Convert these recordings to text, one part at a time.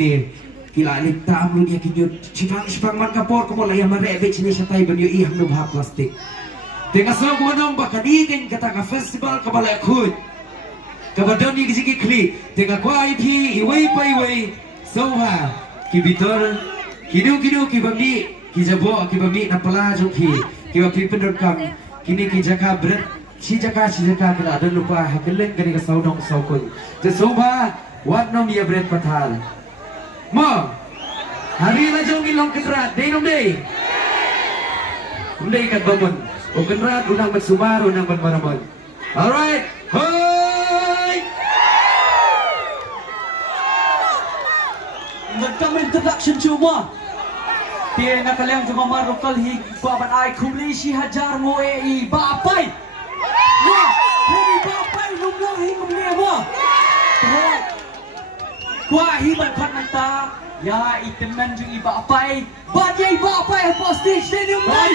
ni kilalik tamu dia kinyo sipang man kapor ko mo layan marebe chini sa tay banyo iham no bah plastik tengah so ko manong bakadigin kata ka festival ka balay khud ka badon ni gisi kli tengah ko IP iway pa iway so ha kibitor kinu kibami kijabo kibami na pala joki kibapi pendorkam kini kijaka berat si jaka kena ada lupa hakilen kani ka saudong saukun je soba wat nom ya berat patal mo hari la jong ilong kedrat day nom day umday kat bangun o kedrat unang magsumar unang maramon alright hoy nagkamay introduction cuma Tiyan na kalyang jumamaro kalhig baban ay kumlishi hajar mo e baapay ya kumi baapay lumlahi kumliya mo kwa himan kan nanta ya iteman jung ibaapay badya ibaapay po stage stadium na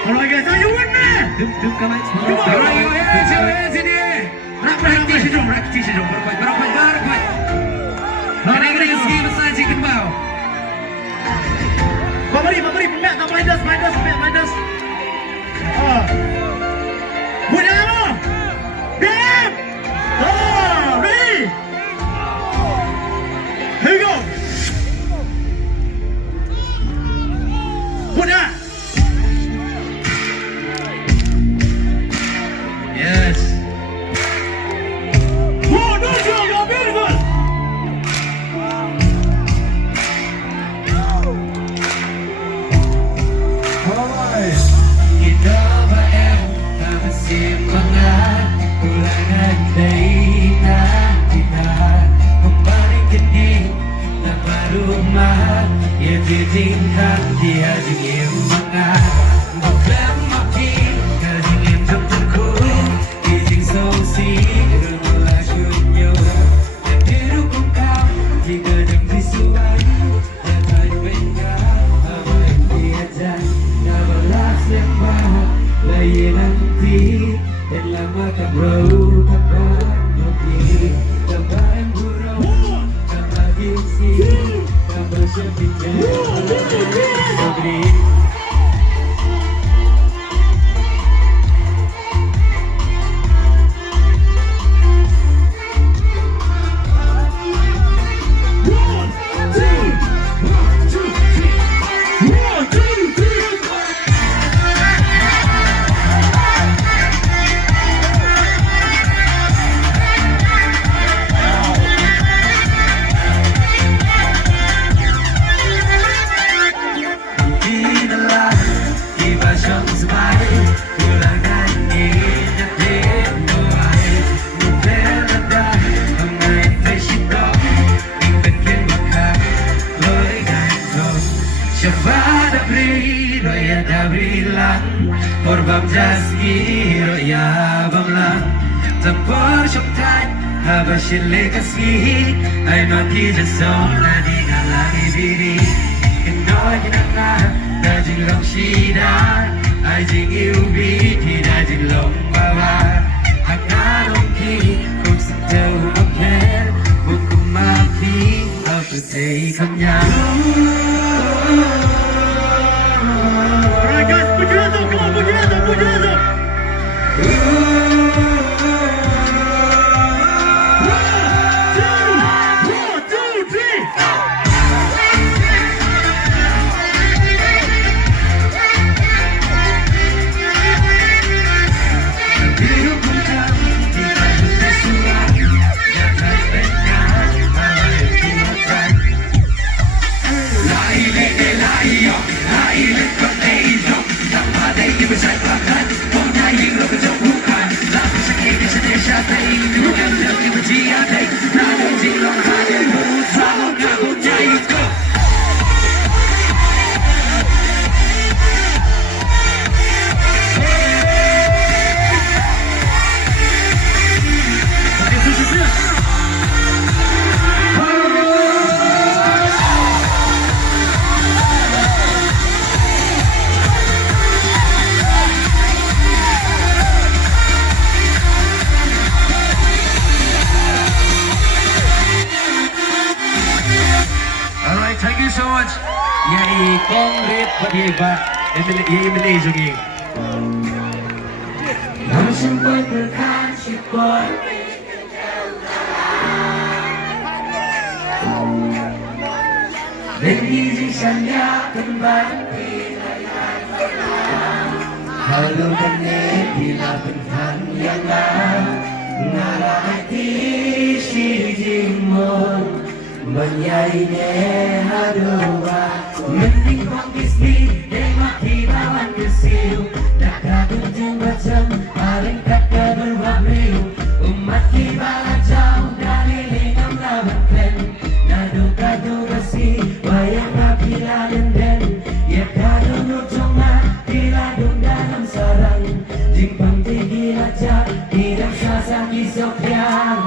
Alright guys, are you with me? Dum kamay. Alright, sini. Praktis dong. Berapa. Kena ski besar chicken bau. Mari, punya tak main das. Punya apa? Damn! Ready? Here we go. Punya. Yes. Whoa, no joke, you're beautiful. Kita em masih mengat ulangan dina kita kembali ke nama rumah ya ditingkat dia dingin mengat bukan makin kajingin tempatku izin solusi rumah kunyo dan dirukung kau jika jam visual dan tak bengar apa yang diajar Lain nanti dan lama kan bro nopi tambah burung tambah gengsi tambah sepinjam Korbam jaski roya bamlang Tampar syoktan habashil lekasi Ay maki jason na di ngalagi diri Inoy kinaka dajing long shida Ay jing iubi ki dajing long bawa Hakanong ki kung sitaw mapen Mukumaki aku say kanya Alright guys, put your hands up, come on, put your hands up. One, two, three. much. Yay, Congress, Badiba, Emily Jogi. เราฉันไปเพื่อข้ามชีวิตก่อนเรื่องที่ฉันอยากเป็นบ้านHalo kene bila bentan yang ngarati si jimon menyaine hadoa mending kongkisni mati bawan kesil nak kadung jembatan paling kakak berwabri umat kibala jauh dari lingam lawan klen nadu kadu besi wayang kapila denden ya kadu nujonga diladung dalam sarang jimpang tinggi aja tidak sasang isok yang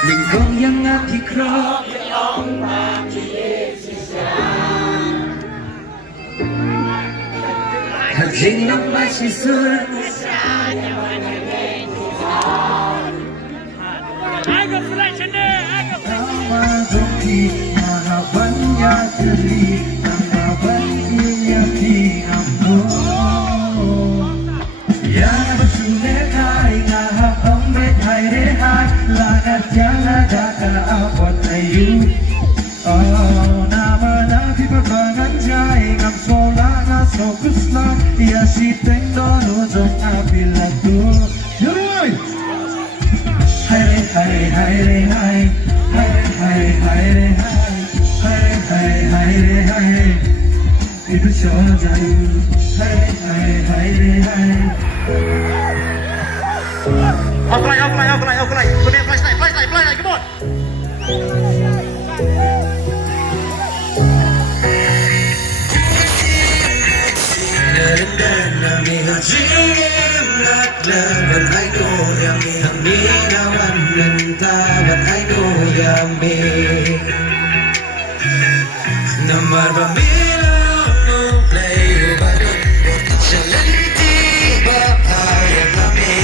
Lingkong yang api krok Hajing lang masisur Tama doki mahabanya keri Nangabanya ki amno Ya bersulek hai ngahap ombet hai rehat Langat yang ada kala awat ayu Oh nama nabi perbangan jai Ngam solana sokusla Ya si tengdon ujong abilatu Yurui Hai re hai hai re hai Hai re hai hai re hai Hai re hai hai re hai Itu show jayu Hai re hai hai re hai Offline. Put in flashlight, come on. Namar bamilo play badut Jalenti bapaya kami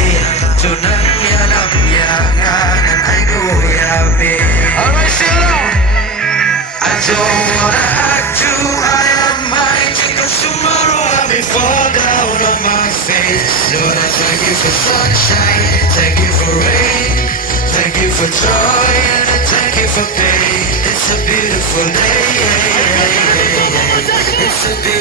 Tunang ya lam ya nganan I know ya be Alright Sheila I don't wanna act too I am mine Because tomorrow I may fall down on my face Lord I thank you for sunshine Thank you for rain Thank you for joy and I thank you for pain It's a beautiful day It's a beautiful